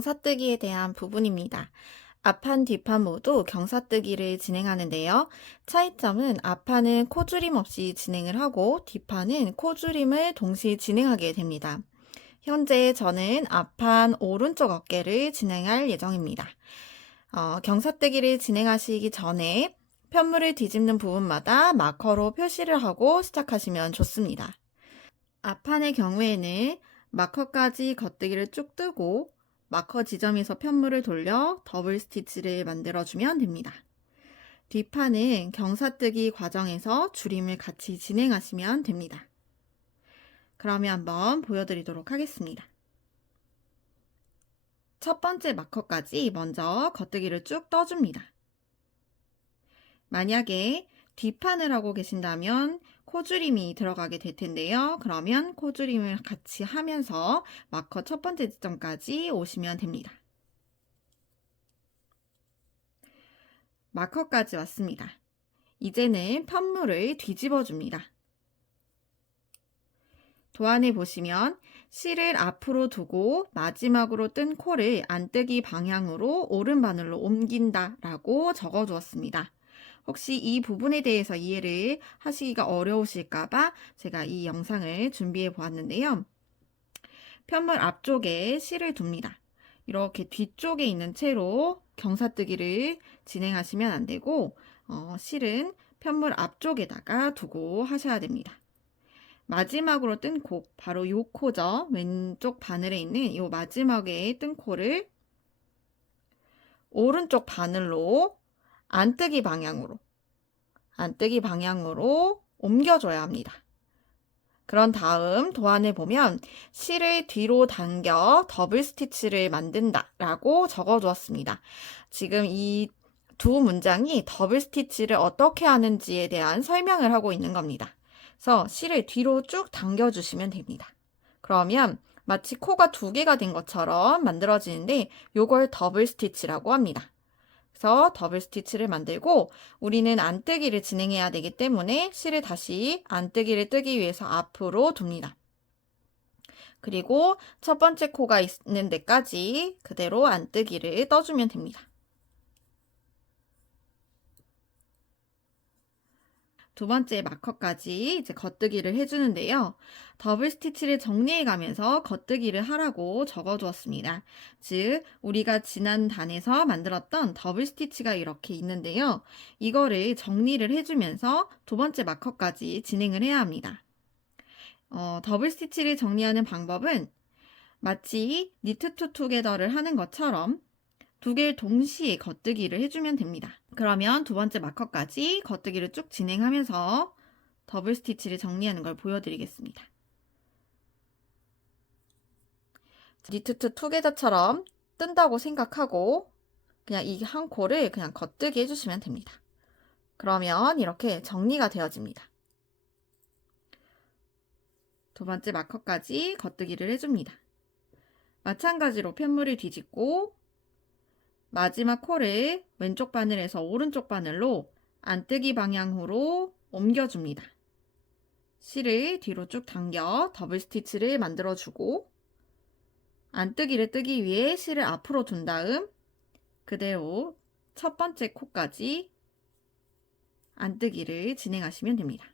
경사뜨기에 대한 부분입니다. 앞판, 뒷판 모두 경사뜨기를 진행하는데요. 차이점은 앞판은 코줄임 없이 진행을 하고 뒷판은 코줄임을 동시에 진행하게 됩니다. 현재 저는 앞판 오른쪽 어깨를 진행할 예정입니다. 경사뜨기를 진행하시기 전에 편물을 뒤집는 부분마다 마커로 표시를 하고 시작하시면 좋습니다. 앞판의 경우에는 마커까지 겉뜨기를 쭉 뜨고 마커 지점에서 편물을 돌려 더블 스티치를 만들어주면 됩니다. 뒷판은 경사뜨기 과정에서 줄임을 같이 진행하시면 됩니다. 그러면 한번 보여드리도록 하겠습니다. 첫 번째 마커까지 먼저 겉뜨기를 쭉 떠줍니다. 만약에 뒷판을 하고 계신다면 코줄임이 들어가게 될 텐데요. 그러면 코줄임을 같이 하면서 마커 첫 번째 지점까지 오시면 됩니다. 마커까지 왔습니다. 이제는 편물을 뒤집어 줍니다. 도안에 보시면 실을 앞으로 두고 마지막으로 뜬 코를 안뜨기 방향으로 오른바늘로 옮긴다 라고 적어 두었습니다. 혹시 이 부분에 대해서 이해를 하시기가 어려우실까봐 제가 이 영상을 준비해 보았는데요. 편물 앞쪽에 실을 둡니다. 이렇게 뒤쪽에 있는 채로 경사뜨기를 진행하시면 안 되고 실은 편물 앞쪽에다가 두고 하셔야 됩니다. 마지막으로 뜬 코, 바로 요 코죠. 왼쪽 바늘에 있는 요 마지막에 뜬 코를 오른쪽 바늘로 안뜨기 방향으로 옮겨줘야 합니다. 그런 다음 도안을 보면 실을 뒤로 당겨 더블 스티치를 만든다 라고 적어 두었습니다. 지금 이 두 문장이 더블 스티치를 어떻게 하는지에 대한 설명을 하고 있는 겁니다. 그래서 실을 뒤로 쭉 당겨 주시면 됩니다. 그러면 마치 코가 두 개가 된 것처럼 만들어지는데 요걸 더블 스티치라고 합니다. 그래서 더블 스티치를 만들고 우리는 안뜨기를 진행해야 되기 때문에 실을 다시 안뜨기를 뜨기 위해서 앞으로 둡니다. 그리고 첫 번째 코가 있는 데까지 그대로 안뜨기를 떠주면 됩니다. 두 번째 마커까지 이제 겉뜨기를 해주는데요. 더블 스티치를 정리해 가면서 겉뜨기를 하라고 적어 두었습니다. 즉, 우리가 지난 단에서 만들었던 더블 스티치가 이렇게 있는데요. 이거를 정리를 해주면서 두 번째 마커까지 진행을 해야 합니다. 더블 스티치를 정리하는 방법은 마치 니트 투 투게더를 하는 것처럼 두 개를 동시에 겉뜨기를 해주면 됩니다. 그러면 두 번째 마커까지 겉뜨기를 쭉 진행하면서 더블 스티치를 정리하는 걸 보여드리겠습니다. 니트 투 투게더처럼 뜬다고 생각하고 그냥 이 한 코를 그냥 겉뜨기 해주시면 됩니다. 그러면 이렇게 정리가 되어집니다. 두 번째 마커까지 겉뜨기를 해줍니다. 마찬가지로 편물을 뒤집고 마지막 코를 왼쪽 바늘에서 오른쪽 바늘로 안뜨기 방향으로 옮겨줍니다. 실을 뒤로 쭉 당겨 더블 스티치를 만들어주고 안뜨기를 뜨기 위해 실을 앞으로 둔 다음 그대로 첫 번째 코까지 안뜨기를 진행하시면 됩니다.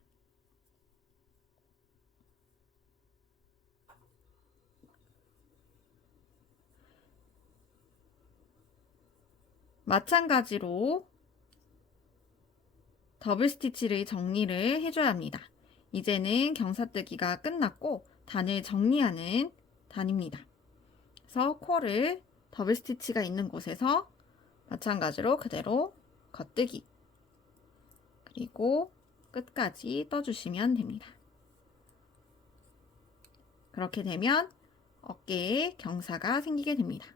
마찬가지로 더블 스티치를 정리를 해줘야 합니다. 이제는 경사뜨기가 끝났고 단을 정리하는 단입니다. 그래서 코를 더블 스티치가 있는 곳에서 마찬가지로 그대로 겉뜨기 그리고 끝까지 떠주시면 됩니다. 그렇게 되면 어깨에 경사가 생기게 됩니다.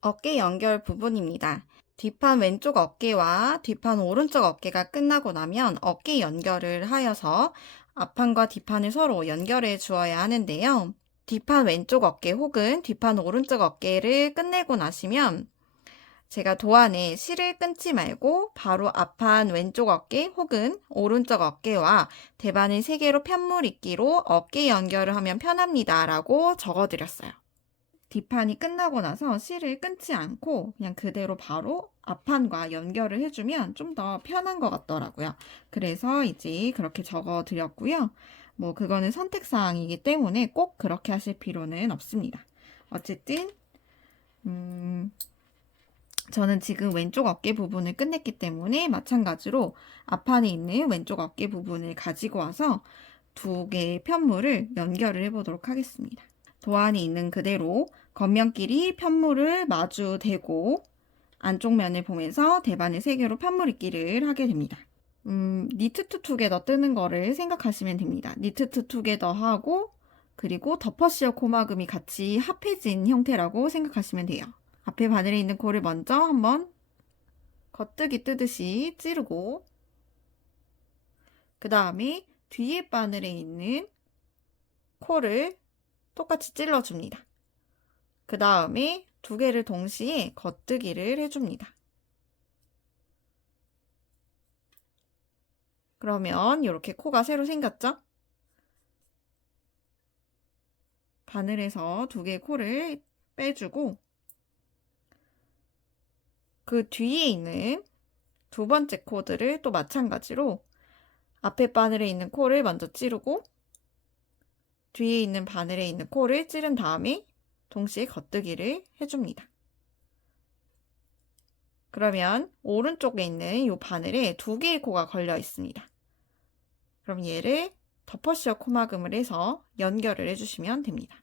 어깨 연결 부분입니다. 뒷판 왼쪽 어깨와 뒷판 오른쪽 어깨가 끝나고 나면 어깨 연결을 하여서 앞판과 뒷판을 서로 연결해 주어야 하는데요. 뒷판 왼쪽 어깨 혹은 뒷판 오른쪽 어깨를 끝내고 나시면 제가 도안에 실을 끊지 말고 바로 앞판 왼쪽 어깨 혹은 오른쪽 어깨와 대바늘 3개로 편물 잇기로 어깨 연결을 하면 편합니다 라고 적어드렸어요. 뒷판이 끝나고 나서 실을 끊지 않고 그냥 그대로 바로 앞판과 연결을 해주면 좀 더 편한 것 같더라고요. 그래서 이제 그렇게 적어드렸고요. 뭐 그거는 선택사항이기 때문에 꼭 그렇게 하실 필요는 없습니다. 어쨌든 저는 지금 왼쪽 어깨 부분을 끝냈기 때문에 마찬가지로 앞판에 있는 왼쪽 어깨 부분을 가지고 와서 2개의 편물을 연결을 해보도록 하겠습니다. 도안이 있는 그대로 겉면끼리 편물을 마주 대고 안쪽 면을 보면서 대바늘 3개로 편물 잇기를 하게 됩니다. 니트 투 투게더 뜨는 거를 생각하시면 됩니다. 니트 투 투게더 하고 그리고 덮어씌어 코막음이 같이 합해진 형태라고 생각하시면 돼요. 앞에 바늘에 있는 코를 먼저 한번 겉뜨기 뜨듯이 찌르고 그 다음에 뒤에 바늘에 있는 코를 똑같이 찔러줍니다. 그 다음에 2개를 동시에 겉뜨기를 해줍니다. 그러면 이렇게 코가 새로 생겼죠? 바늘에서 2개의 코를 빼주고 그 뒤에 있는 2번째 코들을 또 마찬가지로 앞에 바늘에 있는 코를 먼저 찌르고 뒤에 있는 바늘에 있는 코를 찌른 다음에 동시에 겉뜨기를 해줍니다. 그러면 오른쪽에 있는 이 바늘에 2개의 코가 걸려 있습니다. 그럼 얘를 덮어씌어 코막음을 해서 연결을 해주시면 됩니다.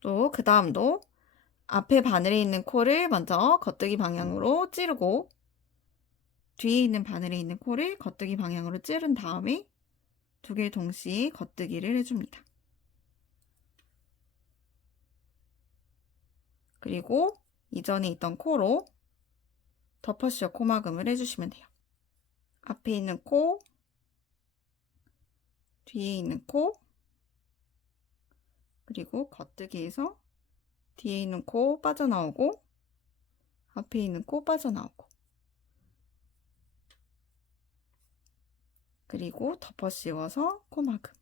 또 그 다음도 앞에 바늘에 있는 코를 먼저 겉뜨기 방향으로 찌르고 뒤에 있는 바늘에 있는 코를 겉뜨기 방향으로 찌른 다음에 2개 동시에 겉뜨기를 해줍니다. 그리고 이전에 있던 코로 덮어씌어 코막음을 해주시면 돼요. 앞에 있는 코, 뒤에 있는 코, 그리고 겉뜨기에서 뒤에 있는 코 빠져나오고 앞에 있는 코 빠져나오고 그리고 덮어씌워서 코막음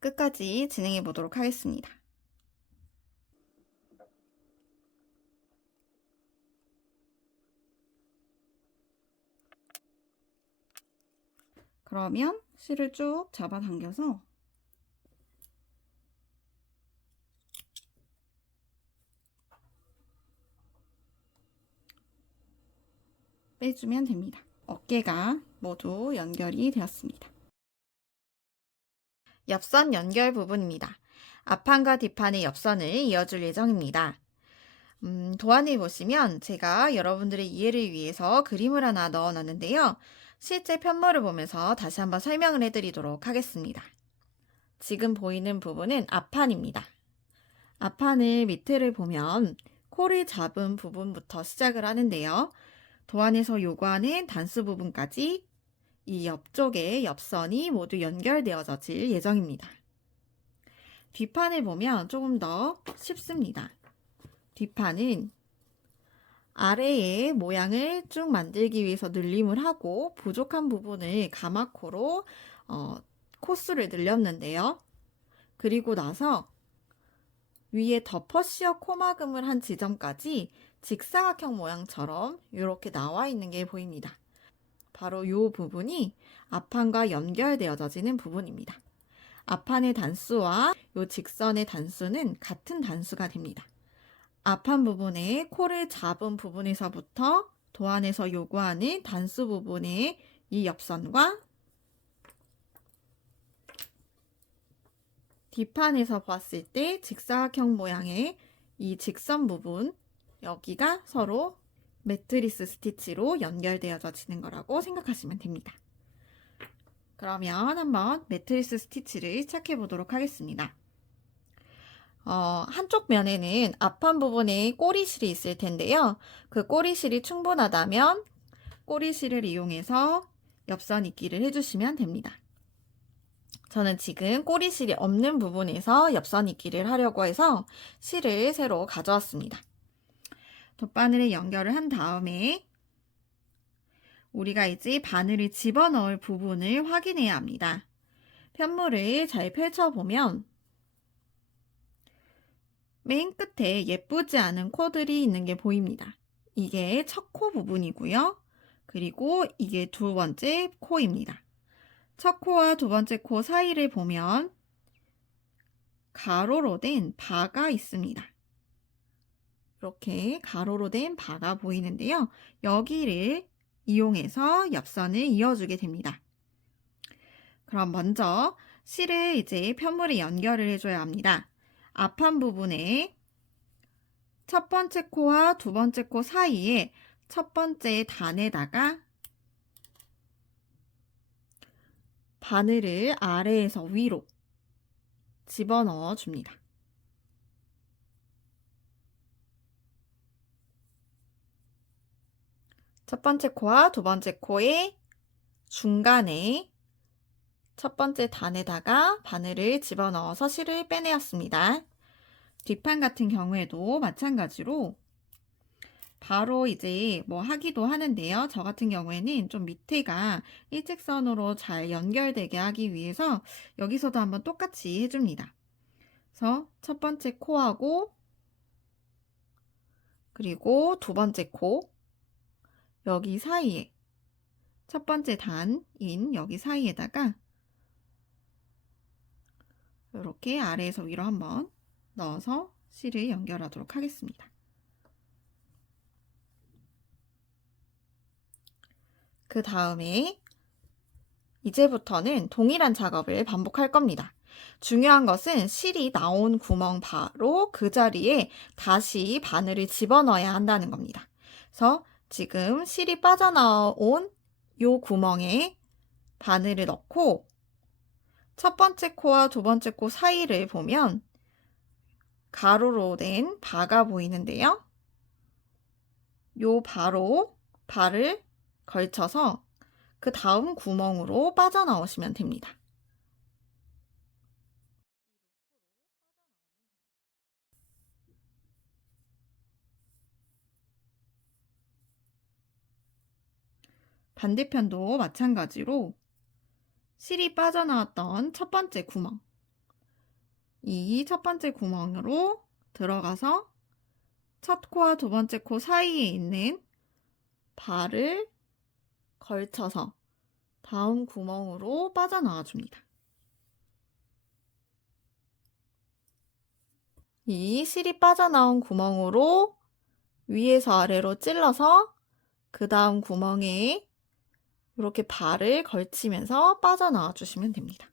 끝까지 진행해 보도록 하겠습니다. 그러면 실을 쭉 잡아당겨서 빼주면 됩니다. 어깨가 모두 연결이 되었습니다. 옆선 연결 부분입니다. 앞판과 뒷판의 옆선을 이어줄 예정입니다. 도안을 보시면 제가 여러분들의 이해를 위해서 그림을 하나 넣어놨는데요. 실제 편물을 보면서 다시 한번 설명을 해드리도록 하겠습니다. 지금 보이는 부분은 앞판입니다. 앞판을 밑을 보면 코를 잡은 부분부터 시작을 하는데요. 도안에서 요구하는 단수 부분까지 이 옆쪽에 옆선이 모두 연결되어질 예정입니다. 뒷판을 보면 조금 더 쉽습니다. 뒷판은 아래의 모양을 쭉 만들기 위해서 늘림을 하고 부족한 부분을 가마코로 코수를 늘렸는데요. 그리고 나서 위에 덮어씌어 코막음을 한 지점까지 직사각형 모양처럼 이렇게 나와 있는 게 보입니다. 바로 이 부분이 앞판과 연결되어지는 부분입니다. 앞판의 단수와 이 직선의 단수는 같은 단수가 됩니다. 앞판 부분에 코를 잡은 부분에서부터 도안에서 요구하는 단수 부분의 이 옆선과 뒷판에서 봤을 때 직사각형 모양의 이 직선 부분, 여기가 서로 매트리스 스티치로 연결되어지는 거라고 생각하시면 됩니다. 그러면 한번 매트리스 스티치를 시작해 보도록 하겠습니다. 한쪽 면에는 앞판 부분에 꼬리실이 있을 텐데요. 그 꼬리실이 충분하다면 꼬리실을 이용해서 옆선 잇기를 해주시면 됩니다. 저는 지금 꼬리실이 없는 부분에서 엽서늬기를 하려고 해서 실을 새로 가져왔습니다. 돗바늘에 연결을 한 다음에 우리가 이제 바늘을 집어넣을 부분을 확인해야 합니다. 편물을 잘 펼쳐보면 맨 끝에 예쁘지 않은 코들이 있는 게 보입니다. 이게 첫 코 부분이고요. 그리고 이게 두 번째 코입니다. 첫 코와 두 번째 코 사이를 보면 가로로 된 바가 있습니다. 이렇게 가로로 된 바가 보이는데요. 여기를 이용해서 엽선을 이어주게 됩니다. 그럼 먼저 실을 이제 편물에 연결을 해줘야 합니다. 앞판 부분에 첫 번째 코와 두 번째 코 사이에 첫 번째 단에다가 바늘을 아래에서 위로 집어넣어 줍니다. 첫 번째 코와 두 번째 코의 중간에 첫 번째 단에다가 바늘을 집어넣어서 실을 빼내었습니다. 뒷판 같은 경우에도 마찬가지로 바로 이제 뭐 하기도 하는데요. 저 같은 경우에는 좀 밑에가 일직선으로 잘 연결되게 하기 위해서 여기서도 한번 똑같이 해줍니다. 그래서 첫 번째 코하고 그리고 두 번째 코 여기 사이에 첫 번째 단인 여기 사이에다가 이렇게 아래에서 위로 한번 넣어서 실을 연결하도록 하겠습니다. 그 다음에 이제부터는 동일한 작업을 반복할 겁니다. 중요한 것은 실이 나온 구멍 바로 그 자리에 다시 바늘을 집어넣어야 한다는 겁니다. 그래서 지금 실이 빠져나온 이 구멍에 바늘을 넣고 첫 번째 코와 두 번째 코 사이를 보면 가로로 된 바가 보이는데요. 요 바로 바를 걸쳐서 그 다음 구멍으로 빠져나오시면 됩니다. 반대편도 마찬가지로 실이 빠져나왔던 첫 번째 구멍, 이 첫 번째 구멍으로 들어가서 첫 코와 두 번째 코 사이에 있는 바를 걸쳐서 다음 구멍으로 빠져나와 줍니다. 이 실이 빠져나온 구멍으로 위에서 아래로 찔러서 그 다음 구멍에 이렇게 바를 걸치면서 빠져나와 주시면 됩니다.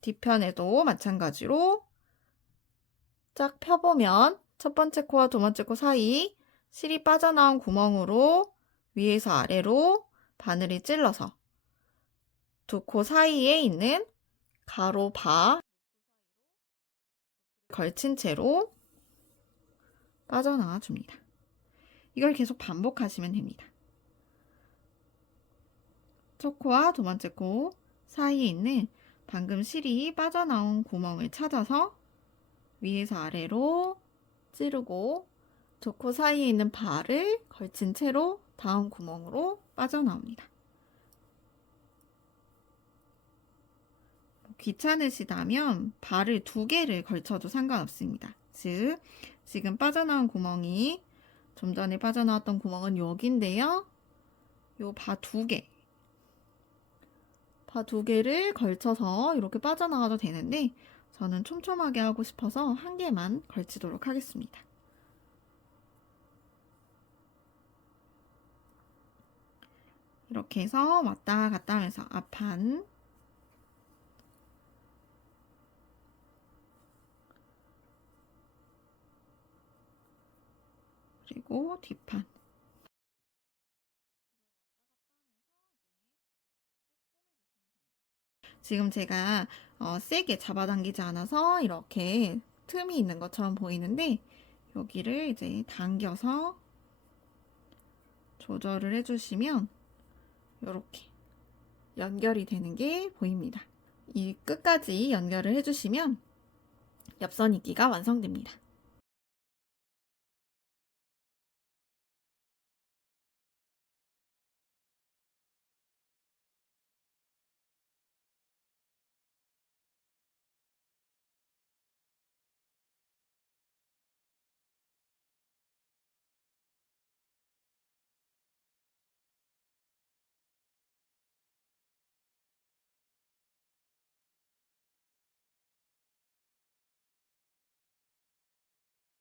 뒤편에도 마찬가지로 쫙 펴보면 첫 번째 코와 두 번째 코 사이 실이 빠져나온 구멍으로 위에서 아래로 바늘을 찔러서 두 코 사이에 있는 가로 바 걸친 채로 빠져나와 줍니다. 이걸 계속 반복하시면 됩니다. 첫 코와 두 번째 코 사이에 있는 방금 실이 빠져나온 구멍을 찾아서 위에서 아래로 찌르고 두 코 사이에 있는 바를 걸친 채로 다음 구멍으로 빠져나옵니다. 귀찮으시다면 발을 두 개를 걸쳐도 상관없습니다. 즉, 지금 빠져나온 구멍이 좀 전에 빠져나왔던 구멍은 여기인데요. 요 바 두 개를 걸쳐서 이렇게 빠져나가도 되는데 저는 촘촘하게 하고 싶어서 한 개만 걸치도록 하겠습니다. 이렇게 해서 왔다 갔다 하면서 앞판 그리고 뒷판 지금 제가 세게 잡아당기지 않아서 이렇게 틈이 있는 것처럼 보이는데 여기를 이제 당겨서 조절을 해주시면 이렇게 연결이 되는 게 보입니다. 이 끝까지 연결을 해주시면 엽선 입기가 완성됩니다.